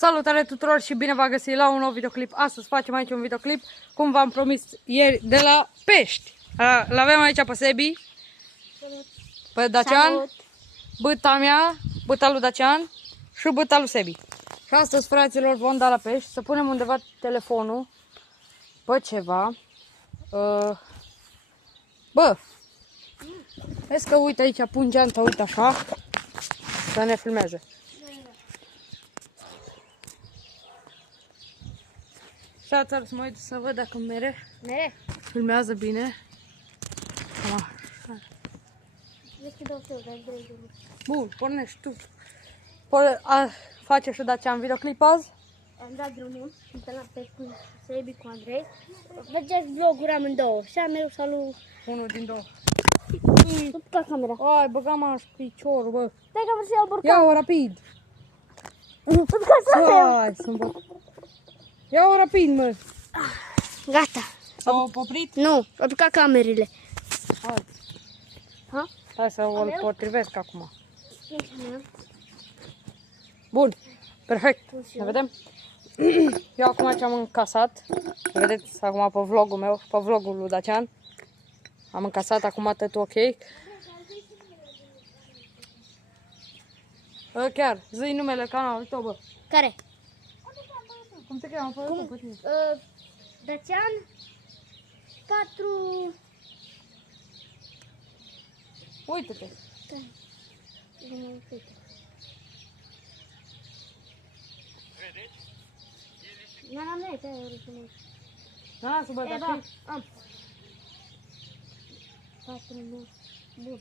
Salutare tuturor și bine v-am găsit la un nou videoclip. Astăzi facem aici un videoclip, cum v-am promis ieri, de la pești. L-avem aici pe Sebi, pe Dacian, băta mea, băta lui Dacian și băta lui Sebi. Și astăzi, fraților, vom da la pești, să punem undeva telefonul pe ceva. Bă, vezi că uite aici, pun geanta, uite așa, să ne filmeze. Stați să mă uit să văd dacă mere filmează bine. Bun, pornești tu. Face și Dacian videoclip azi? Am dat drumul, suntem la pești cu Sebi, cu Andrei. Vedeți vloguri amândouă, și a meu sau lui... Unul din două. Nu pica camera. Ai, băgam aș piciorul, bă. Stai că vreau să iau borcanul. Ia-o rapid. Nu pica camera. Hai, să-mi băg. Ia-o rapid, mă. Gata. S-au oprit? Nu, au picat camerele. Hai. Ha? Hai să o potrivesc acum. Ești mea. Bun, perfect. Ne vedem? Eu acum ce am încasat, vedeți acum pe vlogul meu, pe vlogul lui Dacian. Am încasat acum tot ok. Chiar, zi numele canalului tău, bă. Care? Cum te cheamă pe YouTube, pe tine? Dacian 4... Uite-te. N-am net, aia vreau să mă uit. Lasă, bă, dar am. 4, nu. Bun.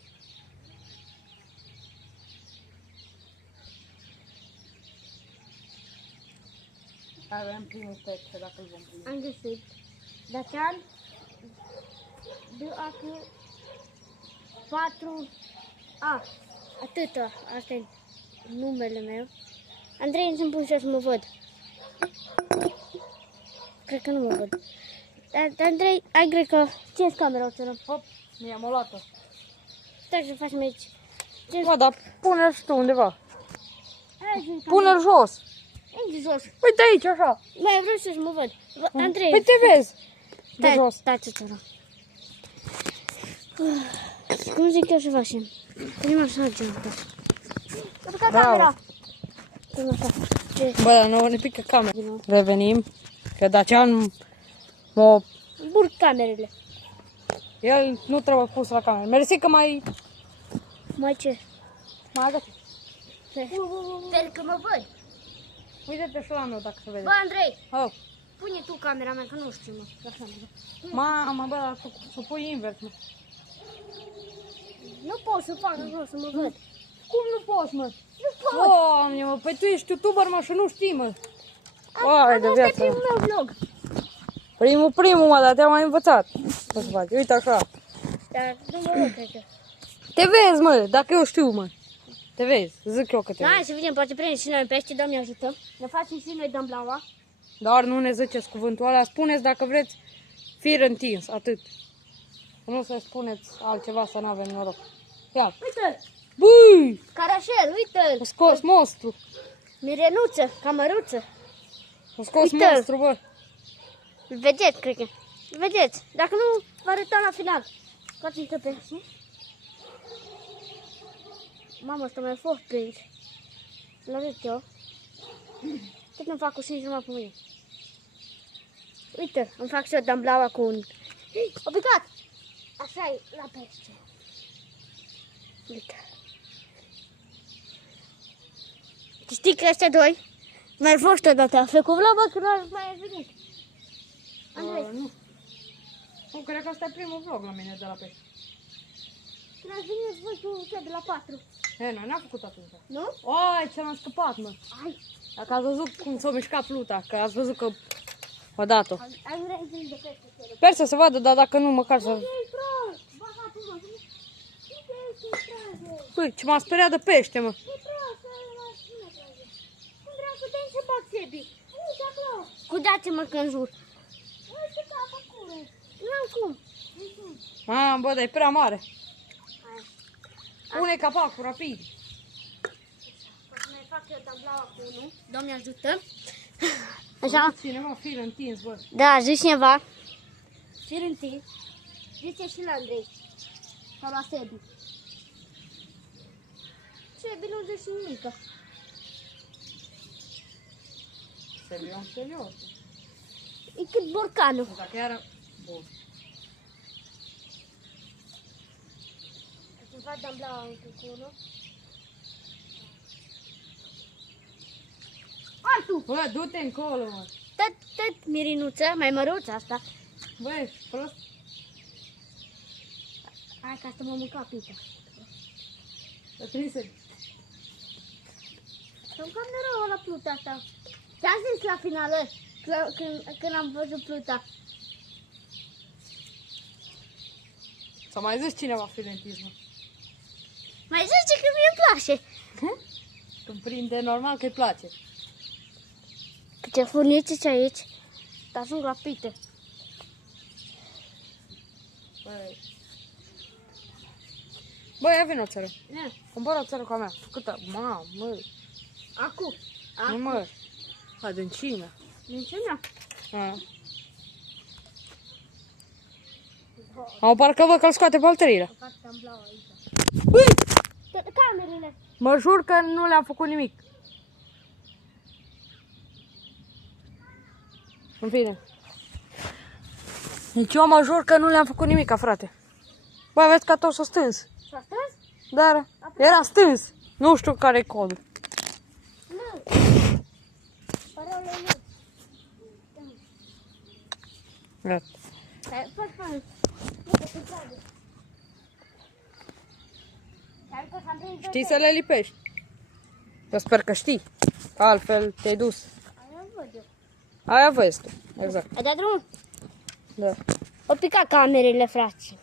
avem primul text, dacă îl vom primi. Am găsit. Dacian acum 4 A. Atâta. Asta e numele meu. Andrei, să-mi pun să mă văd. Cred că nu mă văd. Dar Andrei, ai cred că... Ce-s camera o țărăm? Hop, mi-am o lată. Stai să facem aici. Bă, dar pune-l și tu undeva. Pune-l jos. Aici jos. Uite aici, așa. Mai vreau să mă văd. Andrei. Păi te vezi. De jos. Stai să țărăm. Cum zic eu să facem? Punem așa geanta. Să pică camera. Bă, dar nu ne pică camera. Revenim. Că Dacian m-a... Burc camerele. El nu trebuie pus la cameră. Mersi că mai... Mai ce? Mai agățit. Sper că mă văd. Uite-te și la meu dacă se vede. Bă, Andrei, Oh. pune tu camera mea, că nu știu, mă. Mamă, bă, dar să pui invers, mă. Nu pot să fac, nu pot să mă văd. Cum nu poți, mă? Nu pot. Doamne, mă, păi tu ești youtuber, mă, și nu știi, mă. Asta de e viață. primul meu vlog. Primul, mă, dar te-am mai învățat. Cum să faci? Uite așa. Dar nu mă văd, cred că. Te vezi, mă, dacă eu știu, mă. Te vezi, zic eu că te Hai vezi. să vedem, poate prindem și noi pește, Doamne ajută. Ne facem și noi damblaua. Dar nu ne ziceți cuvântul ăla, spuneți dacă vreți fir întins, atât. Nu să spuneți altceva să nu avem noroc. Ia. Uite-l, Băi! Carașel, uite-l. A scos monstru. Mirenuță, camăruță. A scos Uite-l. monstru, bă. Vedeți, cred că. Vedeți, dacă nu, vă arătăm la final. Poate că pe aici. Mamă, ăsta mai fost pe aici. L arăt eu. Tot nu fac cu 5 numai pe mine. Uite, îmi fac și eu damblaua cu un... O picat! Așa e, la pește. Uite. Știi că ăștia doi mai fost odată, a făcut vlog, bă, că nu ați mai venit. Andrei. Nu. Nu, cred că asta e primul vlog la mine de la pește. Când ați venit voi cu cea de la 4. He, noi n-am făcut atunci. Nu? Ai, ce m-am scăpat, mă. Ai, Dacă ați văzut cum s-a mișcat pluta, că ați văzut că a dat-o. ai vrea să de pește. Sper să se vadă, dar dacă nu, măcar să... E prost! Băgatul mă, nu te Păi, ce m-a speriat de pește, mă. E prost, nu mă trage. Cum dracu te-ai să bag Sebi? Uite acolo. Cu dați-mă că în jur. Uite cap acolo. Nu-am cum. Mamă, bă, dar e prea mare. Pune capacul, rapid. fac eu tablaua cu unul. Doamne ajută. Așa. Cineva fir întins, bă. Da, zice cineva. Fir întins. Zice și la Andrei. Sau la Sebi. Sebi nu zice nimică. Serios, serios. E cât borcanul. Dacă era... Bun. Să fac tablaua cu unul. Altul. Bă, du-te încolo, mă. Tot, Mirinuță, mai măruță asta. Bă, ești prost? Hai ca să mă mânca pita. Să trebuie să... Să-mi cam noroc la pluta asta. Ce-am zis la finală, când am văzut pluta? S-a mai zis cineva fir întins, mă. Mai zice că mie îmi place. Când prinde, normal că-i place. Ce furnici aici? Te ajung la pite. Bă, ia vin o țără. Ne. Cumpără o țără cu a mea. Câtă? Mamă, mă. Acum. Nu mă. Adâncimea. Din ce mea? Au parcă văd că-l scoate palteriile. Fac tamblau aici. Ui! Camerele. Mă jur că nu le-am făcut nimic. În fine. Deci eu mă jur că nu le-am făcut nimic, frate. Bă, vezi că tot s-a stâns. S-a strâns? Dar era stâns. Nu știu care e codul. Nu. Parole nu. Gata. Hai, fac. Știi să le lipești. Eu sper că știi. Altfel te-ai dus. Aia văd eu. Aia vezi tu. Exact. Ai dat drumul? Da. O picat camerele, frate.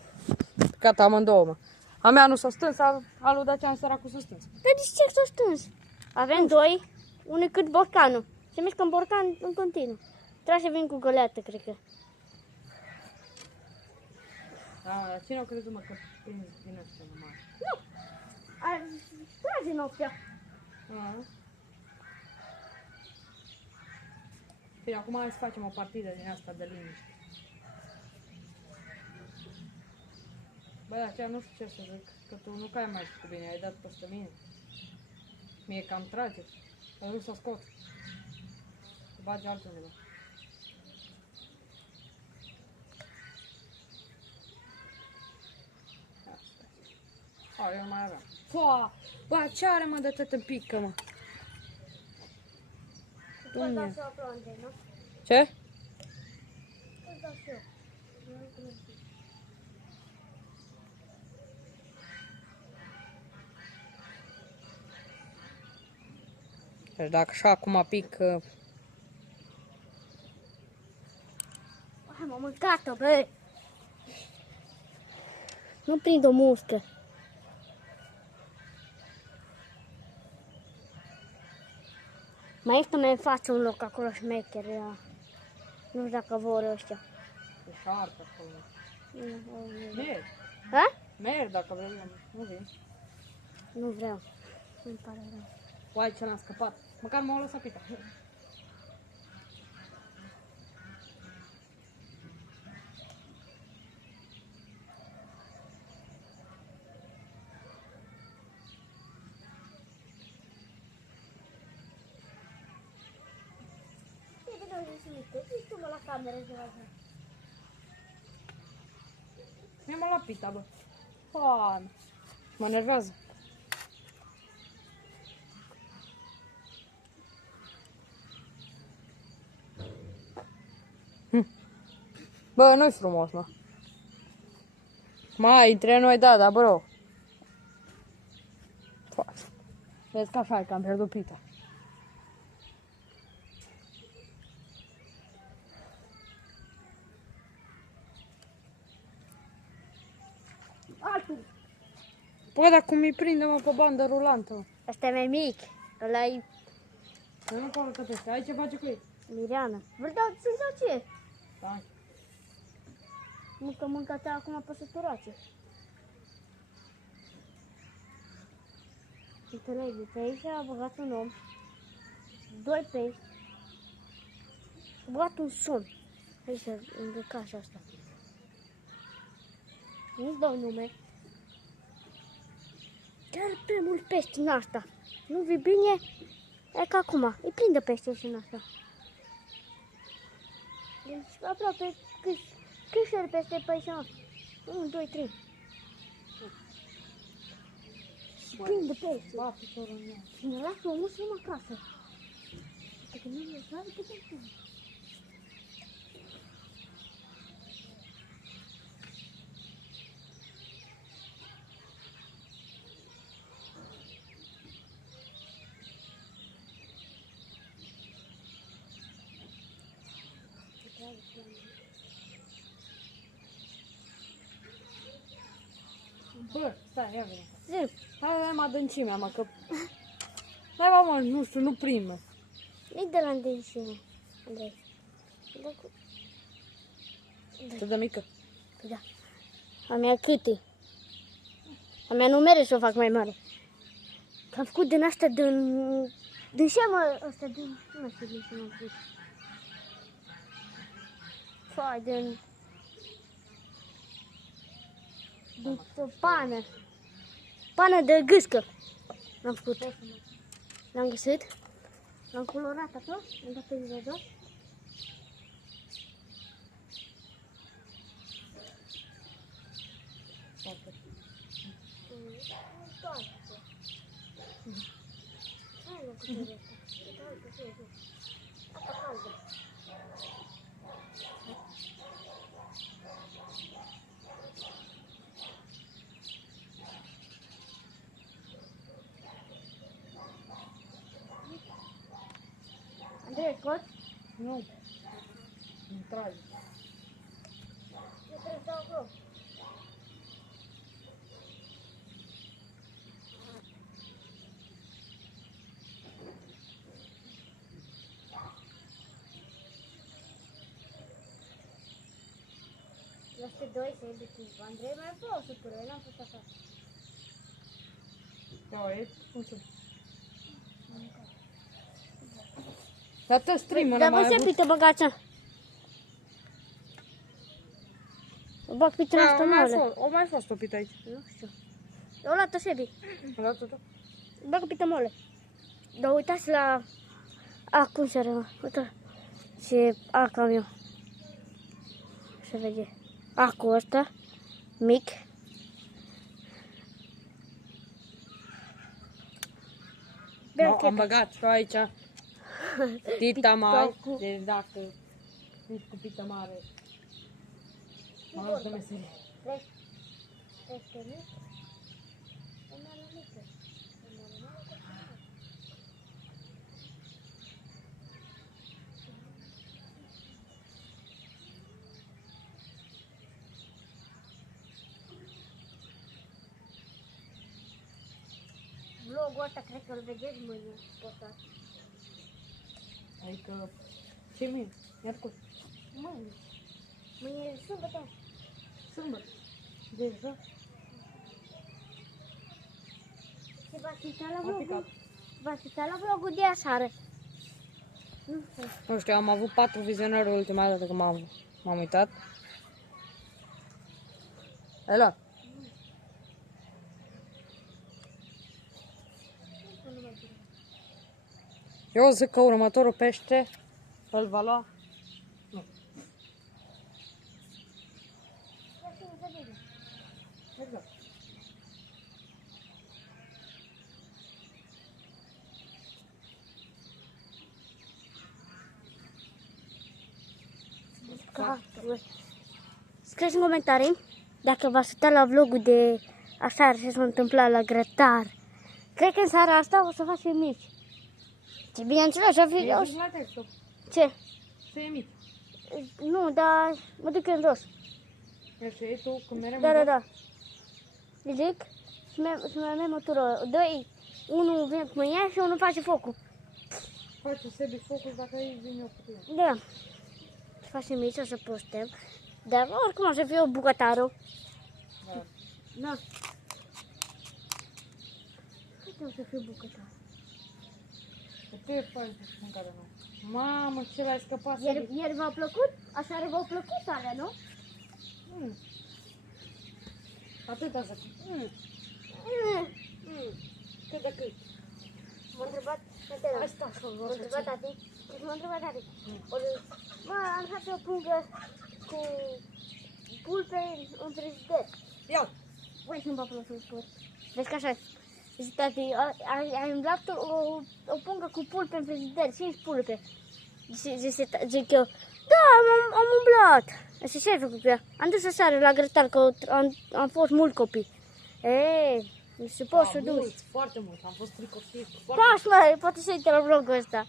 Gata, amândouă, mă. A mea nu s-a stâns, a lui Dacian săracul s-a stâns. Dar de ce s-a stâns? Avem doi, unul cât borcanul. Se mișcă în borcan în continuu. Trebuie să vin cu goleată, cred că. Da, cine o crezut, mă, că prinzi din ăsta numai? Nu! Trage noaptea. Bine, acum hai să facem o partidă din asta de liniște. Bă, aceea nu știu ce să zic, că tu nu cai mai cu bine, ai dat peste mine. Mie cam trage, dar nu s-o scot. Să bagi altundeva. A, eu nu mai aveam. Foa! Bă, ce are, mă, de tot în pică, mă? Îți dau și eu plonge, nu? Ce? Îți dau și eu. Deci dacă așa acum pic... Hai, m-am mâncat-o, bă! Nu prind o muscă. Mai este mai față un loc acolo șmecher. Nu știu dacă vor ăștia. E șarpe acolo. Merg. Ha? Merg dacă vrei, nu vin. Nu vreau. Nu-mi pare rău. Uai, ce n-am scăpat. Măcar m-au lăsat pita. Uite-mă la cameră de la Mi-am luat pita, bă. Foame. Mă nervează. Bă, nu-i frumos, mă. Mai, între noi, da, dar bro. Foame. Vezi că așa e, că am pierdut pita. altul. Bă, dar cum îi prinde, mă, pe bandă rulantă, mă. Asta e mai mic. Ăla-i Să nu poră căpește. Ai ce face cu ei? Miriana. Vreau să-ți dau ce? Da. Mâncă-te acum pe săturație. Înțelegeți, aici a băgat un om, 2 pești, a băgat un somn. Aici, în cașa asta. Nu-ți dau nume. Chiar prea mult pești în asta. Nu vii bine? E ca acum, e plin de pește și în asta. Deci aproape câți ori pește pe aici? 1, 2, 3. Și plin de pește. Ba, piciorul meu. Și ne lasă omul să rămă acasă. Dacă nu ne lasă, putem să. Bă, stai, ia vine. Zi, Hai, avem adâncimea, mă, că... Hai, bă, mă, nu știu, nu prime. nu-i de la îndensime, Andrei. Tot de mică. Păi da. A mea câte? A mea nu mere să o fac mai mare. Că am făcut din asta, din ce mă, ăsta, din, nu știu din ce m-am făcut. Fai, din o pană de gâscă. L-am făcut. L-am găsit. L-am colorat acolo, am dat pe jos. Andrei, scot? Nu. Nu tragi. Eu trebuie să dau acolo. Este 2 să iei de timp. Andrei, mai fă o sutură, eu n-am fost așa. Da, e funcție. Dar tot stream-ul Dar n-am mai ce avut. pită băgața? O bag pită în asta moale. O mai fost o pită aici. Nu știu. Eu o luat-o sebi. A luat tot? Bag pită moale. Dar uitați la... A, cum se arătă? Uite. Ce ac am eu. Se vede. Acul ăsta. Mic. No, am băgat și aici. Tita mai. Pitocu. Deci dacă ești cu pită mare. Mă las de meserie. Vezi? Vezi că mic? O mare mică. Vlogul ăsta cred că îl vedeți mâine postat. Adică, ce mine? Miercuri. Mâine. Mâine e sâmbătă. Sâmbătă. Deja. Se va cita la A vlogul. picat. Va cita la vlogul de aseară. Nu știu. Nu știu, am avut 4 vizionări ultima dată când m-am uitat. Ai luat? Eu zic că următorul pește îl va lua. Nu. Exact. Scrieți în comentarii dacă v-ați uitat la vlogul de aseară ce s-a întâmplat la grătar. Cred că în seara asta o să facem mici. Și bineînțeles, să fie... E la textul. Ce? Să e mic. Nu, dar mă duc eu în jos. Așa e tu, când merem Da, în da, jos? da. Zic, și mai avem o tură. 2, unul vine cu mâine și unul face focul. Face sebi focul dacă ei vin eu cu tine. Da. Și facem mici, o să postăm. Dar oricum o să fie o bucătară. Da. Da. știu să fiu bucătar. Ce faci de mâncare nouă? Mamă, ce l-ai scăpat? Ieri v-a plăcut? Așa v-au plăcut alea, nu? Atâta să fie. Cât de cât. M-a întrebat, Hai sta așa, m-a întrebat tati. M-a întrebat tati. Mă, am luat o pungă cu pulpe în frigider. Ia! Voi nu v-a plăcut sport. Vezi că așa. Zice tati, ai umblat o pungă cu pulpe în frigider, 5 pulpe. Zic eu, da, am umblat. Așa ce ai făcut cu ea? Am dus aseară la grătar, că am fost mulți copii. Ei, nu se poate să duci. Mulți, foarte mult. Am fost tricofit. Pași, mă, poate să uite la vlogul ăsta.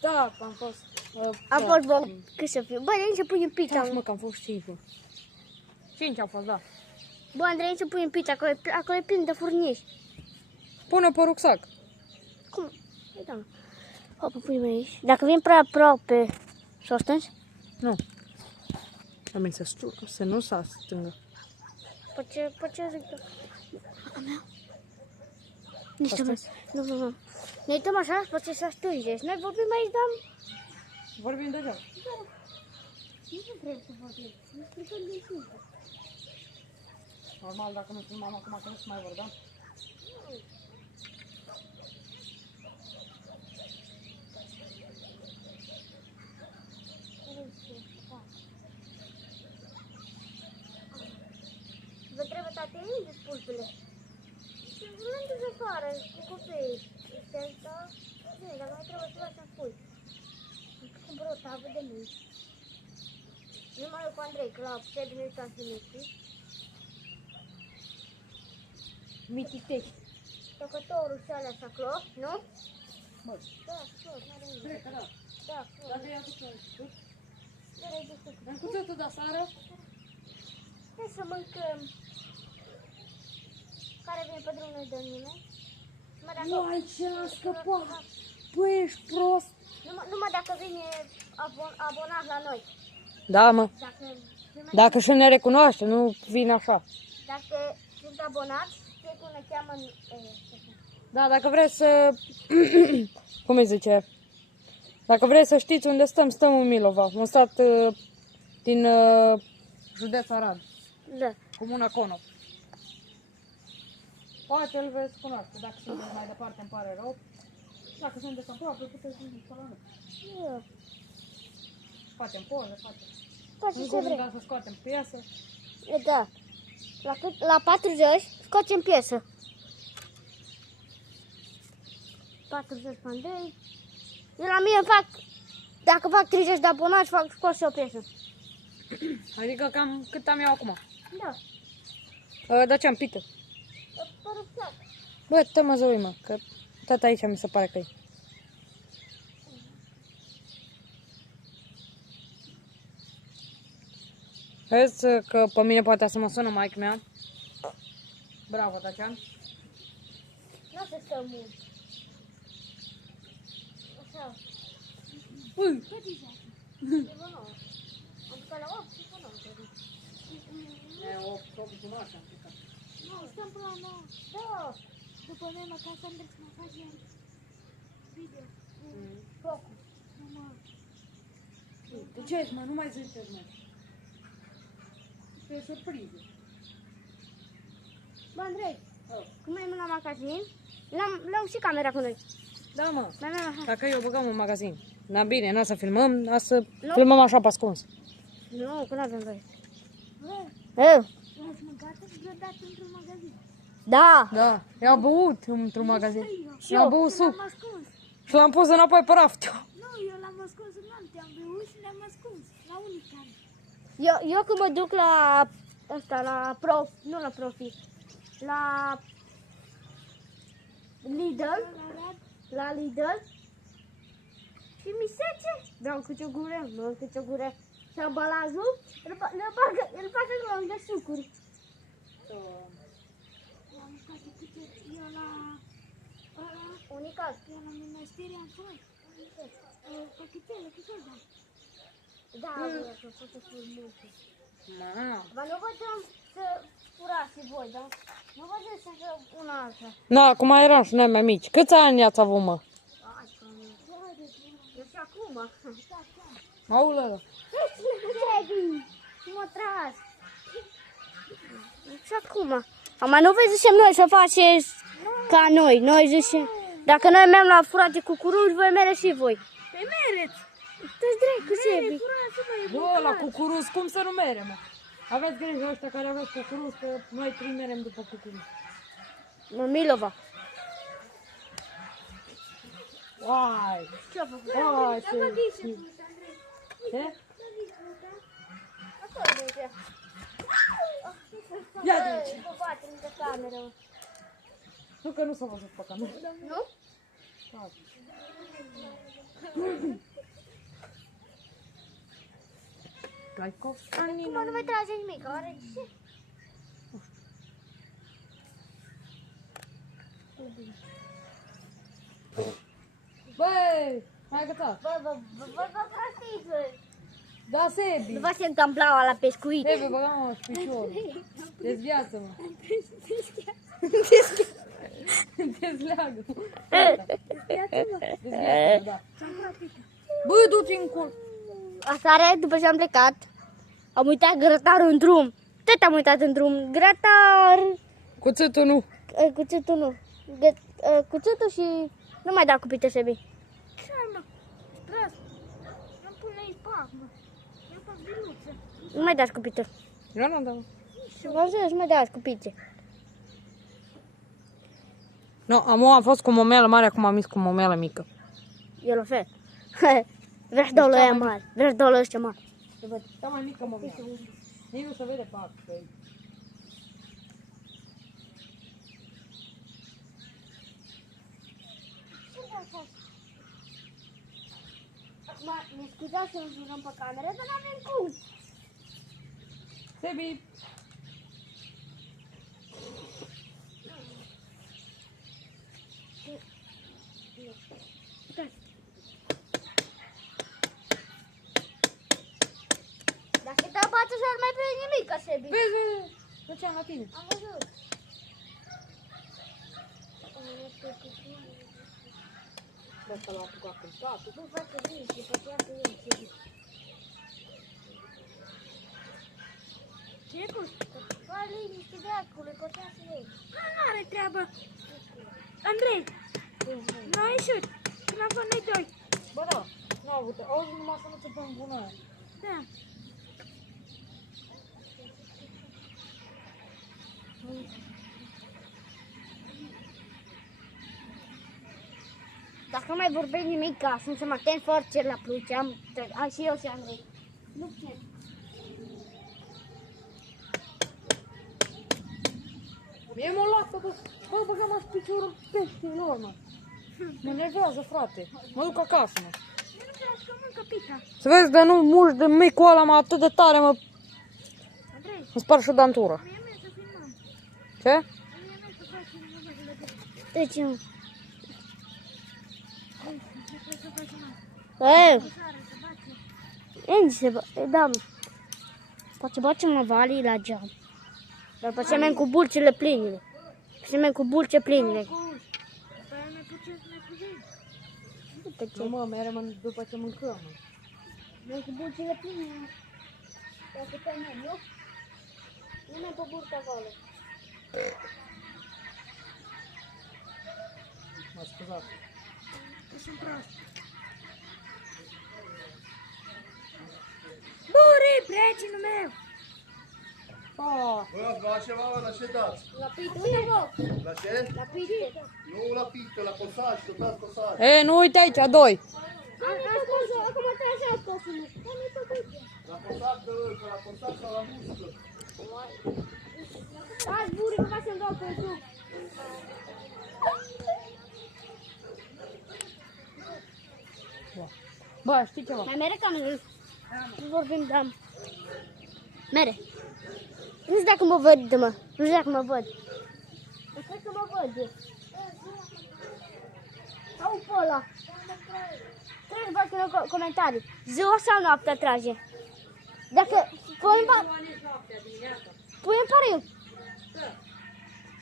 Da, am fost. Am fost vlog, cât să fiu. Bă, de aici pui în pizza. Mă, că am fost 5. 5 au fost, da. Bă, Andrei, aici pui în pizza, acolo e plin de furnici. Pune pe rucsac. Cum? Uite, mă. Hopă, pui aici. Dacă vin prea aproape, să o stângi? Nu. Am bine să nu s-a stângă. Pe ce zic eu? A mea? Nici nu. Ne uităm așa, pe ce să stânge. Noi vorbim aici, dar... Vorbim deja. Nu trebuie să vorbim. Nu explicăm de simplu. Normal, dacă nu filmam acum, că nu se mai vorbeam. Vă trebuie tate unde pulpele? Și nu duc afară cu copiii. Este asta? Bine, dar mai trebuie să lasă în pui. Cumpăr o tavă de mici. Numai eu cu Andrei, că la 7 minute am filmat, știi? Mititești. Tocătorul și alea așa acolo, nu? Bă, Da, acolo, n-are nimic. cred că da. Da, acolo. Dacă ia cuțetul. Dar ai dus cu În cuțetul de seară. hai să mâncăm. Care vine pe drumul de nimeni? Uai, ce a scăpat! Băi, ești prost! Numai dacă vine abonat la noi. Da, mă. Dacă și ne recunoaște, nu vine așa. Dacă sunt abonați, știi cum ne cheamă Da, dacă vreți să... Cum îi zice? Dacă vreți să știți unde stăm, stăm în Milova. Un stat din județul Arad. Da. Comuna Conop. Poate îl veți cunoaște. Dacă sunteți mai departe, îmi pare rău. Dacă sunteți aproape, puteți veni pe la noi. Facem poze, facem. Face Nu ce vrei. să scoatem piesă. Da. La 40 scoatem piesă. 40 pandei. Eu la mine fac, dacă fac 30 de abonați, scot și o piesă. Adică cam cât am eu acum. Da. Dar ce am pită? Părul plac. Bă, tot mă zăui, mă, că tot aici mi se pare că e. Vezi că pe mine poate să mă sună maică mea. Bravo, Dacian. Nu o să stăm mult. Așa. Ui! Cât e așa? E bă nouă. Am picat la 8 și pe 9, cred. E o jumătate am picat. Nu, stăm până la 9. Da. După noi măcar să merg să mă facem video. Focul. De ce, mă? Nu mai ziceți, mă. E surpriză. Bă, Andrei, cum mai la magazin, luăm și camera cu noi. Da, mă. Da. Dacă eu băgăm în magazin. Da, bine, n-a să filmăm, a să filmăm așa pe ascuns. Nu, că nu avem voie. Ați mâncat vreodată într-un magazin? Da. Da, i-a băut într-un magazin. Și I-a eu. băut suc L-am ascuns. și l-am pus înapoi pe raft. Nu, eu l-am ascuns în noapte, am beut și l-am ascuns. La Unican. Eu când mă duc la ăsta, la prof, nu la profi, la Lidl, la Lidl și mi sece, dau câte o gură, mă câte o gură și ambalajul, îl fac lângă sucuri. L-am mâncat de câte eu la... Unical. Eu la Mănăstirea am fost. Pachitele, cu soda. Da, să pot să fur multe. Ma, Dar nu vă dăm să furați voi, da? Nu vă zic că una alta. Na, acum eram și noi mai mici. Câți ani ați avut, mă? Eu și acum. Aulă. Cum mă tras? Și acum. Ama nu vă zicem noi să faceți ca noi. Noi zicem, dacă noi mergem la furat de cucuruși, voi merge și voi. Pe mereți! Dă-ți drept cu sebi. Bă, la cucuruz, cum să nu merem, mă? Aveți grijă ăștia care aveți cucuruz, că noi trei merem după cucuruz. Mă, Milova. Uai! Ce-a făcut? Uai, ce? Acolo merge. Ia de aici. Vă batem de cameră. Nu că nu s-a văzut pe cameră. Nu? Laicov. Acum nu mai trage nimic. Are ce? Băi! Hai gătat. Vă trastiți, bă. Da, Sebi. Nu vă se întâmplau la pescuit. Sebi, băga-mă și piciorul. Dezviață-mă. Dezleagă. Dezviață-mă, da. Bă, du-te în cur. Aseară, după ce am plecat, am uitat grătarul în drum. Tot am uitat în drum. Grătar, Cuțitul nu. cuțitul nu. Cuțitul și nu mai dau cu pite sebi. Ce ai, mă? Stras. Am pun la ipac, mă. Eu fac biluță. Nu mai dați cu pite. Eu nu dau. V-am zis, nu mai dați cu pite. Nu, am fost cu momelă mare, acum am mis cu momelă mică. E la fel. Vreau să dau la ea mare. Vreau să dau la ăștia mari. Să văd, cea mai mică momelă. Nici nu se vede pe acolo. Acum, ne scuzați să nu jurăm pe cameră, dar n-avem cum. Sebi. Dacă te abață și ar mai prinde nimic, ca sebi. Vezi, vezi, făceam la tine. Am văzut. Asta l-a apucat cu statul. Nu face bine și făceam cu el, sebi. Ce e pus? Fă liniște de acolo, pătea să iei. N-are treabă. Andrei, nu ai ieșit. Când am fost noi doi. Bă, da, nu au avut. Auzi numai să nu se pun bună. Da. Dacă nu mai vorbești nimic, ca suntem atenți foarte la pluce, am și eu și Andrei. Nu știu. Mie mă lasă, bă, băgam și piciorul peștilor, mă. Mă nervează, frate. Mă duc acasă, mă. Eu nu vreau să mâncă pita. Să vezi de nu muși de micul ăla, mă, atât de tare, mă. Andrei, Îmi spar și dantura. mie merge să filmăm. Ce? Mie merge să facem numai de gând. Deci, Nu trebuie să facem asta. e, Sare, să bace. da, poate băcem mă vali la geam. Dar poate merg cu bulcile pline. Poate merg cu bulce pline. După aia ne putem să ne fugim. Uite ce. Nu, mă, merem după ce mâncăm, mă. Merg cu bulcile pline. Dacă te merg, nu? Nu merg pe burtă acolo. M-a scuzat. Că sunt prost. Buri, prietenul meu! Ah, Bă, la ceva, mă, la ce dați? La pite, uite vă. La ce? La pite. Nu la pită, la cosaj, să dați cosaj. e, nu uite aici, doi. Acum trebuie să scosul meu. La cosaj, că la cosaj sau la muscă. Azi buri, că facem doar pe suc. Bă, știi ceva? Mai mere ca nu. Nu vorbim, da. Mere. Nu știu dacă mă văd, mă. Nu știu dacă mă văd. Eu cred că mă văd. Sau pe ăla. Trebuie să fac în comentarii. Ziua sau noaptea trage? Dacă pui în pariu. Pui în pariu.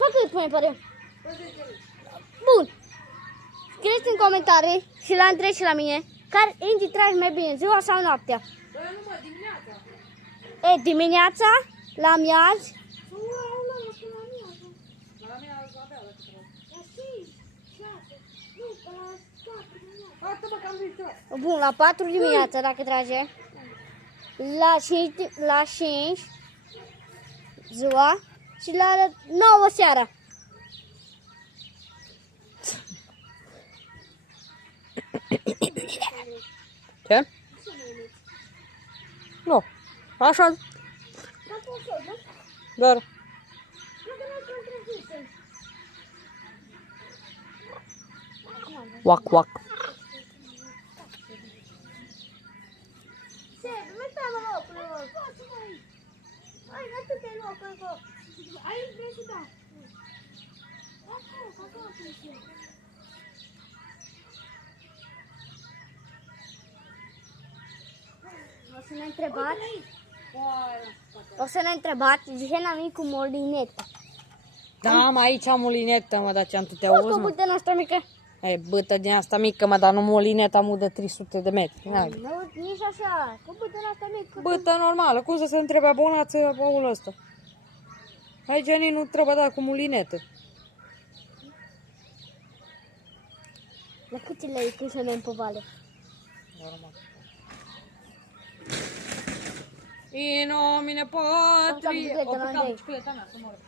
Pe cât pune părere? Bun. Scrieți în comentarii și la Andrei și la mine care indii tragi mai bine, ziua sau noaptea. Bă, nu mă, dimineața. E, dimineața, la miaz, La mine azi abia la câte ori. La 5, 6, nu, pe la 4 dimineața. Hai, bă, că am zis eu. bun, la 4 dimineața dacă trage, la 5 ziua și la 9 seara. Ce? Nu. Așa. Doar. Wac, wac. Aici vrei să dau. Acolo trebuie să iau. O să ne întrebați, zice la mine cu molinetă. Da, am aici am o linetă, mă, dar ce-am tu te O auzi, să mă? de noastră mică. E, bătă din asta mică, mă, dar nu o linetă am de 300 de metri. Hai. Nu, nici așa, cu bătă noastră mică. Bătă normală, cum să se întrebe abonață omul ăsta? Aici nici nu trebuie dat cu mulinetă. La câte lei cum să ne povale? Normal. In nomine Patri... bicicleta, O, la pe Andrei. bicicleta mea, să mor.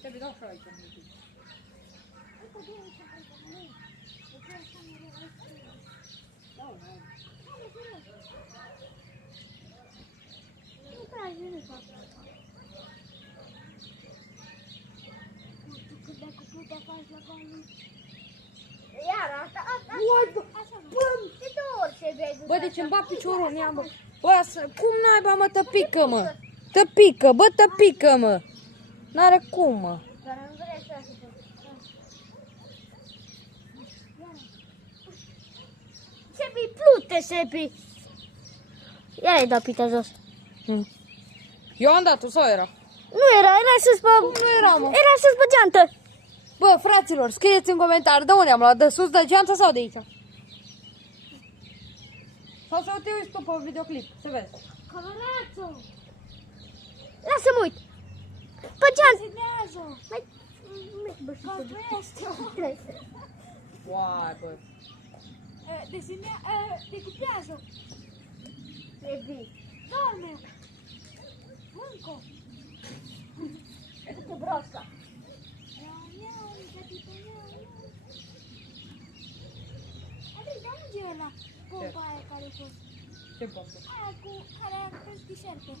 Trebuie dau și aici. Iar asta. De două ori se vede. Bă, deci îmi bat piciorul în ea, bă. Bă, cum naiba, mă, tăpică, mă? Tăpică, bă, tăpică, mă. N-are cum, mă. Dar nu vrea să se Sebi, plute, Sebi. Ia-i da pita jos. Eu am dat-o, sau era? Nu era sus pe... Nu era, mă. Era sus pe geantă. Bă, fraților, scrieți în comentarii de unde am luat, de sus, de geantă sau de aici? Sau să te uiți tu pe videoclip, să vezi. Colorațo! Lasă-mă uit. Pe geantă. Desenează! Mai... Construiește-o! Uai, bă. Decupează! Sebi. Dorme! Mâncă! Uite broasca. Andrei, dar unde e ăla? Pompa aia care a fost? Ce pompă? Aia cu care a fost tișerte.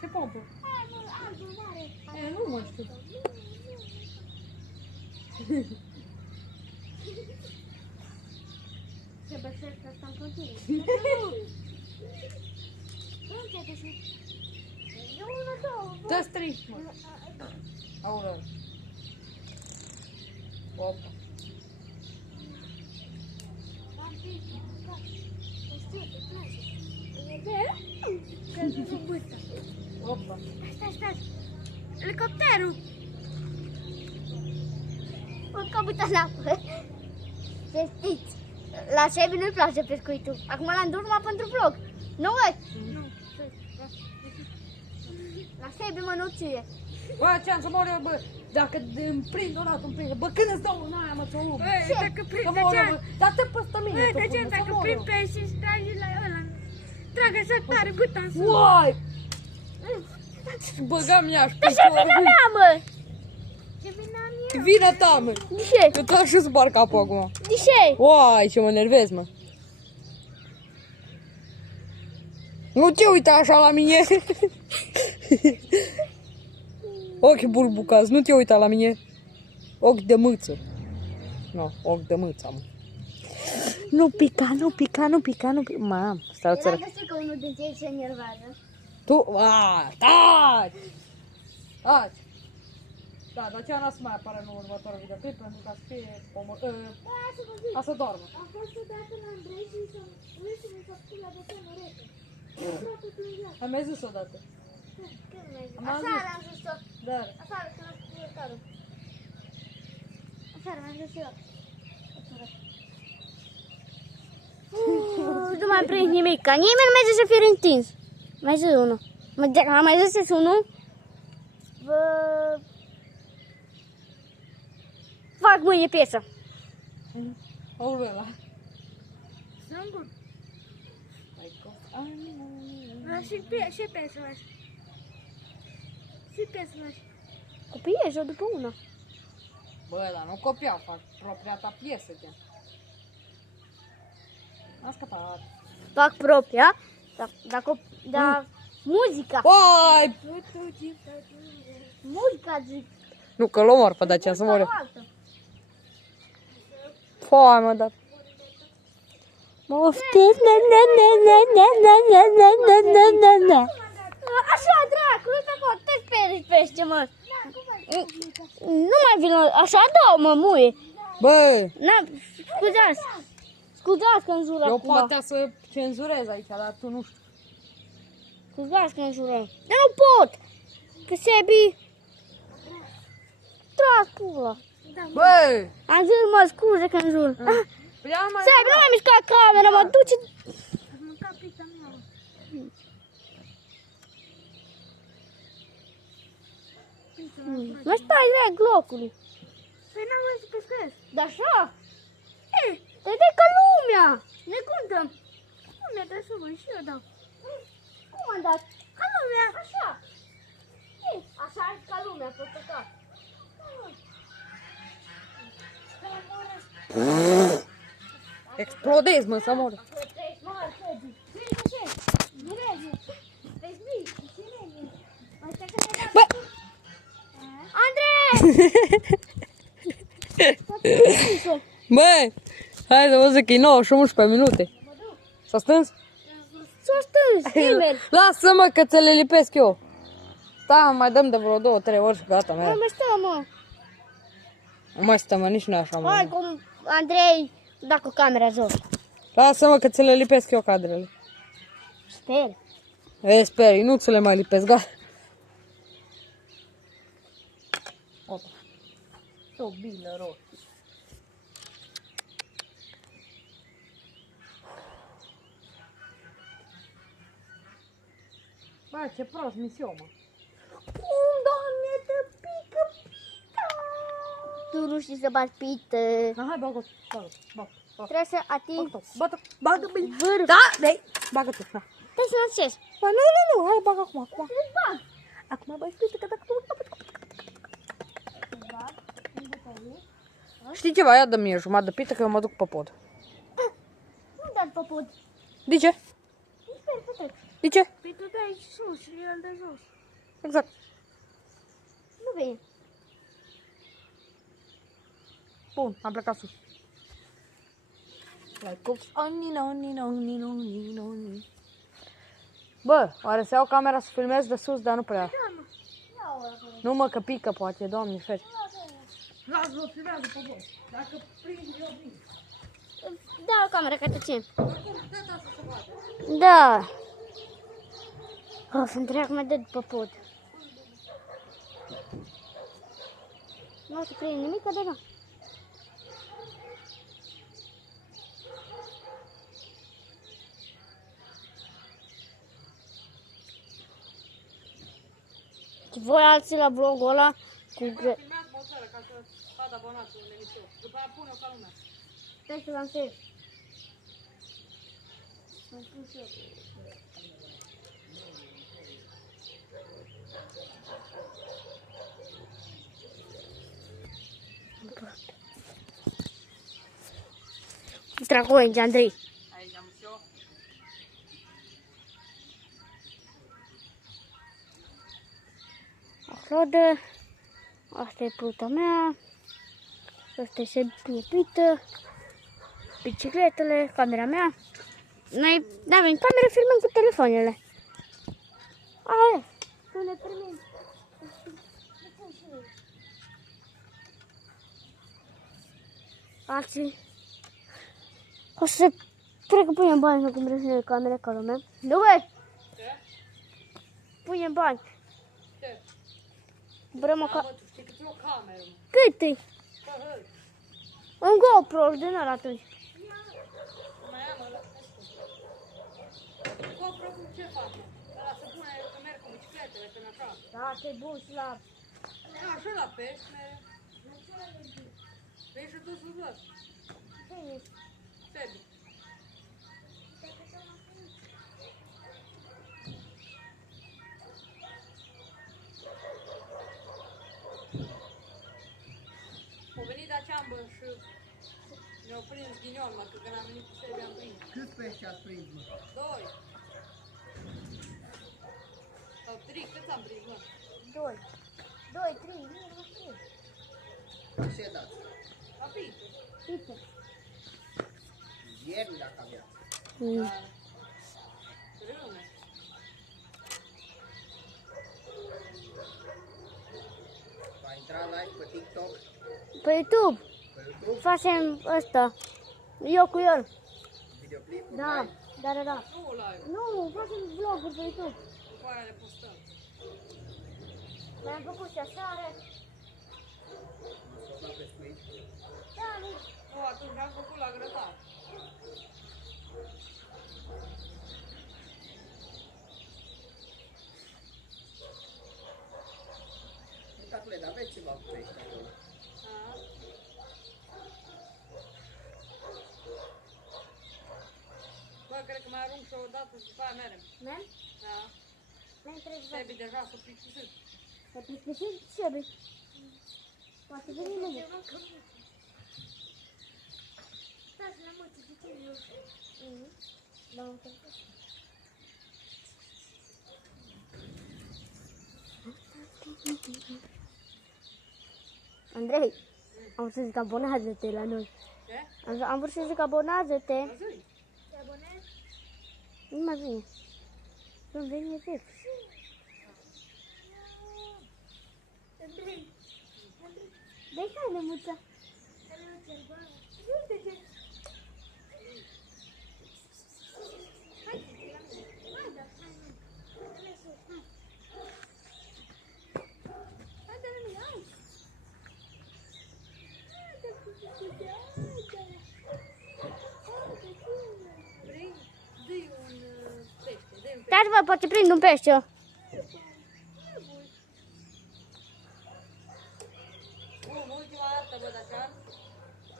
Ce pompă? Aia nu, albul mare. E, nu mă știu. Trebuie să asta în continuu. Unde te duci? Eu una, două. Dă strici, mă. Aură. Opa. Am fi, da. Știu, te place. Că nu bâtă. Opa. Stai. Elicopterul. Urcă buta în apă. Să știți. La Sebi nu-i place pescuitul. Acum l-am dus numai pentru vlog. Nu, mă? Nu. La Sebi mă nu ție. Bă, ce-am să mor eu, bă. Dacă îmi prind o dată, îmi prind. Bă, când îți dau în aia, mă, ți-o lup. Băi, dacă prind, Că mor eu, bă. Dar te păstă mine. Băi, tot de ce până, să dacă mor prind eu. pești și stai la ăla? Trag așa tare buta în sus. Uai! Băgam ea-și Dar ce vină mea, mă? Ce vine am eu? Vină ta, mă. De ce? Că tu așa zbar capul acum. De ce? Uai, ce mă nervez, mă. Nu te uita așa la mine. Ochi bulbucați, nu te uita la mine. Ochi de mâță. Nu, ochi de mâță, mă. Nu pica. Mam, stai o țără. Era găsit că unul dintre ei se enervează. Tu, taci! Taci! Da, dar ce n-a să mai apară în următorul videoclip, pentru ca să fie a să doarmă. Am fost odată la Andrei și să uit și mi s-a spus la bătănă rece. Toată plângea. Am mai zis odată. Când mi-ai zis? Am Aseară zis. am zis-o. Dar, Aseară când am spus. carul. Afară, mai jos eu. Nu mai prind nimic, ca nimeni nu mai zice să fie întins. Mai zi unul. Dacă mai ziceți unul, vă fac mâine piesă. Aurela. Singur. Și piesă lași. Și piesă lași. Copiezi o după una. Bă, dar nu copia, fac propria ta piesă, te. A scăpat. Fac propria, dar muzica. Oi! Muzica zic. Nu, că l-o mor pe Dacian să moare. Altă. Foai, mă, dar... Mă oftiți, Așa, dracu, uite acolo, te speri pește, mă. Nu mai vin, așa dau, mă, muie. Bă, Scuzați că înjură eu acum. poate să cenzurez aici, dar tu nu știu. Scuzați că înjură. Dar nu pot. Că Sebi... Trag pula. Bă! Am zis, mă scuze că înjur. Ia mai... Sebi, nu mai mișca camera, mă duce... Am mâncat pizza mea. Mă stai direct locului. Păi n-am vrut să pescuiesc. Dar așa? Te dai ca lumea. Ne contăm. Nu mi-a dat să și eu dau. Cum am dat? Ca lumea. Așa. Așa e ca lumea, pătăcat. Explodez, mă, să mor. Bă! Andrei! Bă! Hai să vă zic că e 9 și 11 minute. S-a stâns? S-a stâns, nimeni. Lasă-mă că ți le lipesc eu. Stai, mai dăm de vreo 2-3 ori și gata, Hai, mereu. mă, stai, mă. Nu mai stăm, mă, nici nu așa, Hai, mă. cum Andrei da cu camera jos. Lasă-mă că ți le lipesc eu cadrele. Sper. Sper, nu ți le mai lipesc, gata. Opa. Ce o bilă roșie. Bă, ce prost misiu, mă. Cum, Doamne, te pică pita? Tu nu știi să bați pită. Da, hai, bagă-o, bagă-o. Trebuie să atingi Bagă bine. vârf. Da, dai. Bagă-te, da. Trebuie să lansezi. Bă, nu, hai, bagă acum. Acum bagi pită, că dacă tu... Știi ceva? Ia dă-mi jumătate de pită că eu mă duc pe pod. Nu dați pe pod. De ce? De ce? Păi tu dai sus și el de jos. Exact. Nu vei. Bun, am plecat sus. Bă, oare să iau camera să filmez de sus, dar nu prea. Nu mă, că pică poate, doamne, feri. Lasă-mă, filmează pe bun. Dacă prind eu bine. Da, o cameră, că te țin. Da. Of, îmi trebuie acum de după pod. Nu o să prind nimic, de nu. Și voi alții la vlogul ăla cu... Filmează-mă o țară ca să vadă abonatul în emisiune. După aia pune-o ca lumea. Stai să lansez. Dragoinci, Andrei. Aici am și eu. Rodă. Asta e pluta mea. Asta e pită. Bicicletele, camera mea. Noi avem camere, filmăm cu telefoanele. Aia, nu ne primim. Alții. O să cred că punem bani să cumpărăm camere ca lumea. Nu vezi? Ce? Punem bani. Ce? Cumpărăm o Da, ca... bă, tu știi cât și o cameră, mă. Cât-i? Păhări. Un GoPro din ăla atunci. Mai am ăla. GoPro cu ce fac? Ăla se pune că merg cu bicicletele până așa. Da, te bun și la... Așa la pești mereu. Vrei și tu să văd? Sebi. Au venit Dacian, bă, și ne-au prins ghinion, mă, că când am venit cu Sebi am prins. Câți pești ați prins, mă? 2. Sau 3, cât am prins, mă? 2, 3, nu știu. Ce dați? Capite. Uite. Ieri dacă avea. Dar... Râme. Va intra live pe TikTok, Pe YouTube pe YouTube, facem ăsta. Eu cu el. videoclip, Da, live. da. Nu live. Nu, facem vloguri pe YouTube. După aia le postăm. Mi-am făcut și aseară. Scos la pescuit. Da, nu. Nu, atunci am făcut la grătar. Tacule, dar aveți ceva cu pești acolo. A? Bă, cred că mai arunc și o dată și după aia merem. Merg? Da. Mi-am întrebat. Sebi deja s-a plictisit. Să plictisim ce băi? Poate veni mâine. Stați la mă, ce zice eu. Da, am înțeles. Andrei, am vrut să zic abonează-te la noi. Ce? Am vrut să zic abonează-te. Văzui? Te abonezi? Nu mai vine. Nu vine efect. Andrei, Dai hai nemuța. care nu ți-ar bani? Uite-te! Hai, la mine. Hai, da, hai, mă. Hai, sus, hai. Hai, de la mine, hai. Hai, de cuțite, hai, de la. Hai, de bine. Vrei? Dă-i un pește, dă-i un pește. Dați-vă, poate prind un pește. Bun, ultima dată, bă, Dacian.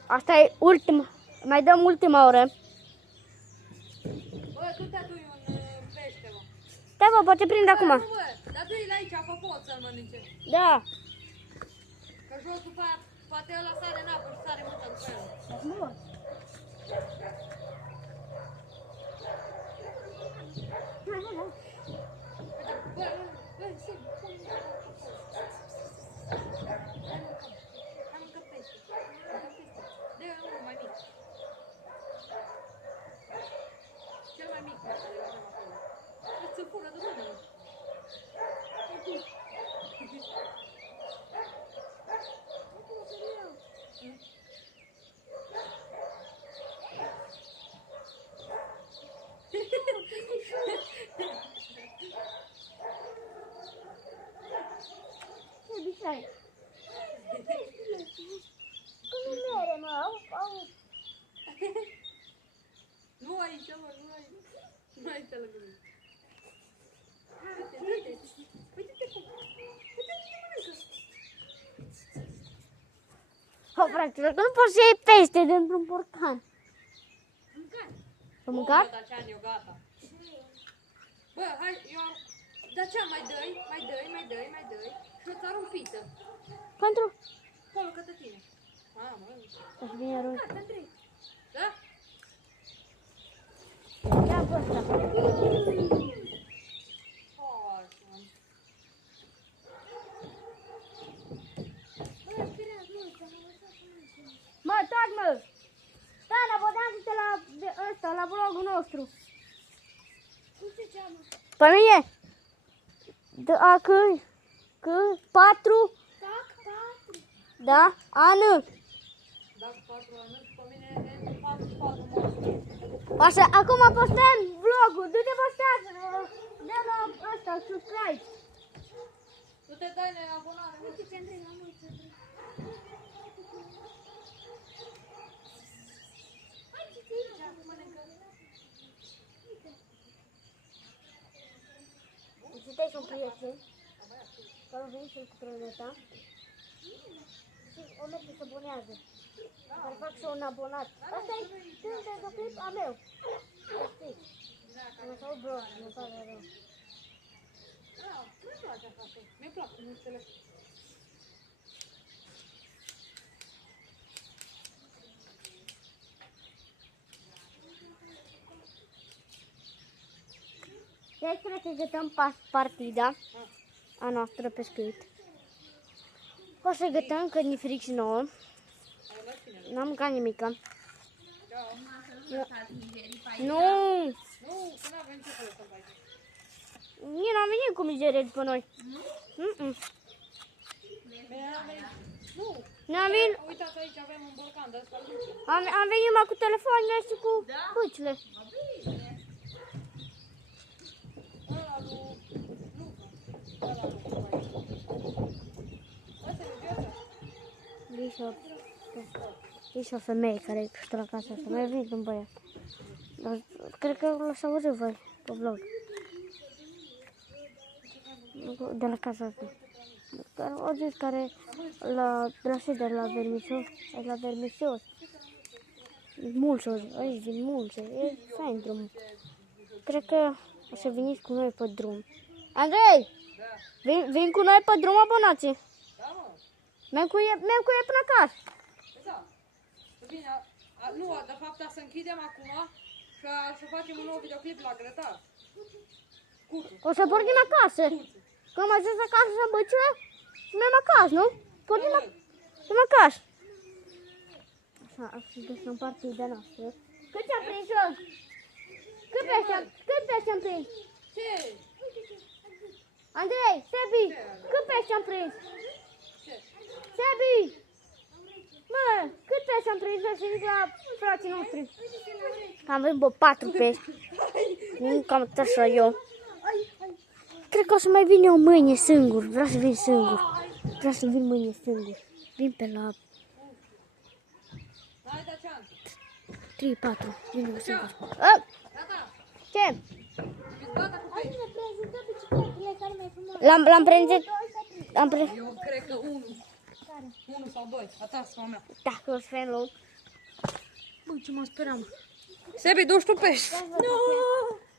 Asta e ultima. Mai dăm ultima oră. Bă, tu te adui un pește, mă. Da, bă, poate prind acum. Nu, bă, dar du-i la aici, că poți să-l mănânce. Da. Că jos după aia, poate ăla sare în apă și sare multă după el. Nu, bă. Bă, bă, Sebi, pune-i. Hai mâncă pește. Dă-i unul mai mic. Cel mai mic, mă, care avem acolo. Îți fură de mână, mă. Ce bicai? Cum nu mere, mă? Au. Nu aici, mă, nu aici. Nu aici lângă mine. Uite-te, uite-te cum. Uite-te ce mănâncă. O, frate, că nu poți să iei pește dintr-un borcan. Să mâncat? Bă, Dacian, eu gata. Bă, hai, eu am... Dacian, mai dă-i și o țară umpită. Pentru? Polo către tine. Mamă, Să-și vine arunc. Andrei, da? Ia pe ăsta. Foarte, mă. bă, spirat, nu, să mă lăsați să mă. Mă, taci, mă! Stai, abonează-te la ăsta, la vlogul nostru. Cum se cheamă? Pe mine? Da, că, 4, Tac, 4. da, Ană. Dacă 4 ani, pe mine e 44 monstru. Așa, acum postăm vlogul, du-te postează, dă la ăsta, subscribe. Du-te te dai neabonare. Uite ce Andrei l-am uitat. Hai, ce aici, mănâncă. Deci dai un prieten, care a venit și cu prănăta. Și o merge să abonează. Care fac și un abonat. Asta e videoclip a meu. Știi? Mă sau bro, mă pare rău. Mi-e place așa. Mi-e place, nu înțeleg. Deci trebuie să gătăm partida a noastră pescuit. O să gătăm că ni fric și nouă. N-am mâncat nimică. Nu! Nu, că n-avem ce să lăsăm aici. Nici n-am venit cu mizerie după noi. Nu, N-am venit, uitați aici, avem un borcan de ăsta luce. am venit numai cu telefoanele și cu băcile. Ăla lui Luca. Ăla lui Luca. Asta e viața. E și o femeie care stă la casa asta. Mai a venit un băiat. Dar cred că l-ați auzit voi pe vlog. De la casa asta. Care au zis care de la ședer la Vermisos. La Vermisos. Mulțos, aici din Mulțe. E fain drumul. Cred că o să veniți cu noi pe drum. Andrei! Vin cu noi pe drum, abonații. Da, mă. Merg cu ei până acasă. Da. Bine, nu, de fapt să închidem acum și să facem un nou videoclip la grătar. Cucu. O să pornim acasă. Că am ajuns acasă să băcile și mergem acasă, nu? Pornim acasă. Așa, așa găsim partida noastră. Cât ți-am prins eu? Cât pești am prins? Ce? Andrei, Sebi, cât pești am prins? Ce? Sebi! Mă, cât pești am prins? Să zic la frații noștri. Am venit, bă, 4 pești. Nu cam așa eu. Cred că o să mai vin eu mâine singur. Vreau să vin singur. Vreau să vin mâine singur. Vin pe la Hai, Dacian. 3-4. Vin eu singur. Gata. Ce? Ești gata cu pești? L-am prins. Eu cred că 1. 1 sau 2. A ta sau a mea. Dacă o să fie în loc. Bă, ce mă speram. Sebi, duci tu pești. Nu.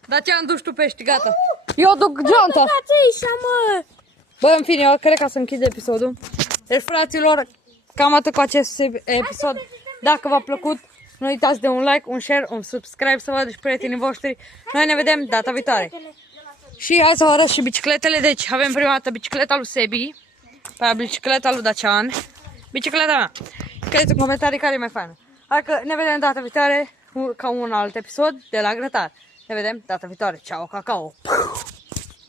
Dacian, duci tu pești, gata. Eu duc geanta. Bă, în fine, eu cred că să închid episodul. Deci, fraților, cam atât cu acest episod. Dacă v-a plăcut, nu uitați de un like, un share, un subscribe să vadă și prietenii voștri. Noi ne vedem data viitoare. Și hai să vă arăt și bicicletele. Deci avem prima dată bicicleta lui Sebi, pe aia bicicleta lui Dacian, bicicleta mea. Scrieți în comentarii care e mai faină. Hai că ne vedem data viitoare ca un alt episod de la grătar. Ne vedem data viitoare. Ciao, cacao!